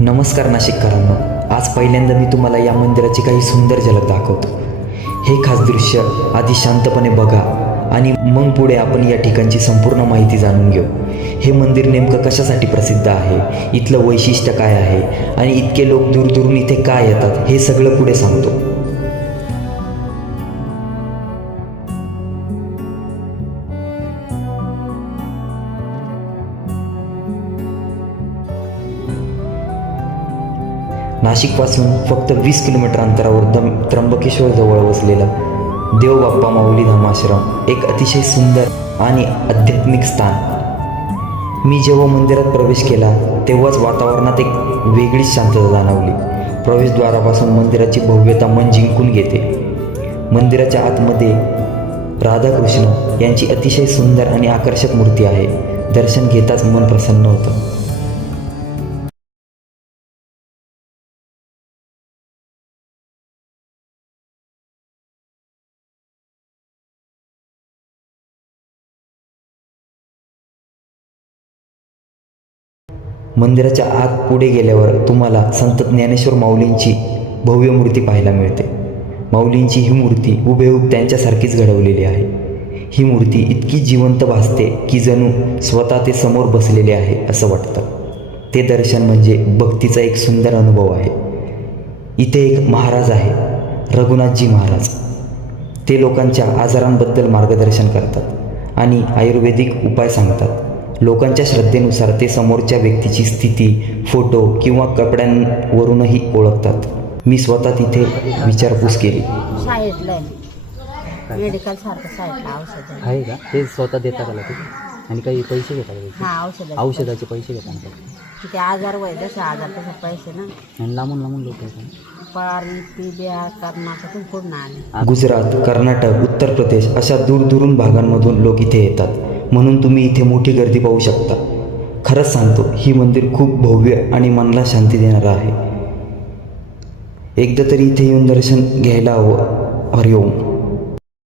नमस्कार नाशिककरांनो, आज पहिल्यांदा मी तुम्हाला या मंदिराची काही सुंदर झलक दाखवतो। हे खास दृश्य आधी शांतपणे बघा आणि मग पुढे आपण या ठिकाणची संपूर्ण माहिती जाणून घेऊ। हे मंदिर नेमकं कशासाठी प्रसिद्ध आहे, इथलं वैशिष्ट्य काय आहे आणि इतके लोक दूरदूरून इथे का येतात हे सगळं पुढे सांगतो। नाशिकपासून फक्त 20 किलोमीटर अंतरावर त्र्यंबकेश्वर जवळ वसलेला देवबाप्पा माऊली धर्माश्रम एक अतिशय सुंदर आणि आध्यात्मिक स्थान। मी जेव्हा मंदिरात प्रवेश केला तेव्हाच वातावरणात एक वेगळीच शांतता जाणवली। प्रवेशद्वारापासून मंदिराची भव्यता मन जिंकून घेते। मंदिराच्या आतमध्ये राधाकृष्ण यांची अतिशय सुंदर आणि आकर्षक मूर्ती आहे। दर्शन घेताच मन प्रसन्न होतं। मंदिराच्या आत पुढे गेल्यावर तुम्हाला संत ज्ञानेश्वर माऊलींची भव्य मूर्ती पाहायला मिळते। माऊलींची ही मूर्ती हुबेहूब त्यांच्यासारखीच घडवलेली आहे। ही मूर्ती इतकी जिवंत भासते की जणू स्वतः ते समोर बसलेले आहे असं वाटतं। ते दर्शन म्हणजे भक्तीचा एक सुंदर अनुभव आहे। इथे एक महाराज आहे, रघुनाथजी महाराज। ते लोकांच्या आजारांबद्दल मार्गदर्शन करतात आणि आयुर्वेदिक उपाय सांगतात। लोकांच्या श्रद्धेनुसार ते समोरच्या व्यक्तीची स्थिती फोटो किंवा कपड्यांवरूनही ओळखतात। मी स्वतः तिथे विचारपूस केली। साईडला मेडिकल सारखं साईडला औषध आहे का? ते स्वतः देता का ते? आणि काही पैसे घेता का? हा औषधाचे पैसे घेता का? किती आजार वय जसं आजार तसं पैसे ना। आणि लांबून लांबून लोक येतात। पारी ती बिहार कर्नाटकातून पूर्ण आले। गुजरात, कर्नाटक, उत्तर प्रदेश अशा दूरदूरून भागांमधून लोक इथे येतात, म्हणून तुम्ही इथे मोठी गर्दी पाहू शकता। खरंच सांगतो, ही मंदिर खूप भव्य आणि मनाला शांती देणारं आहे। एकदा तरी इथे येऊन दर्शन घ्यायला हवं। हरिओम।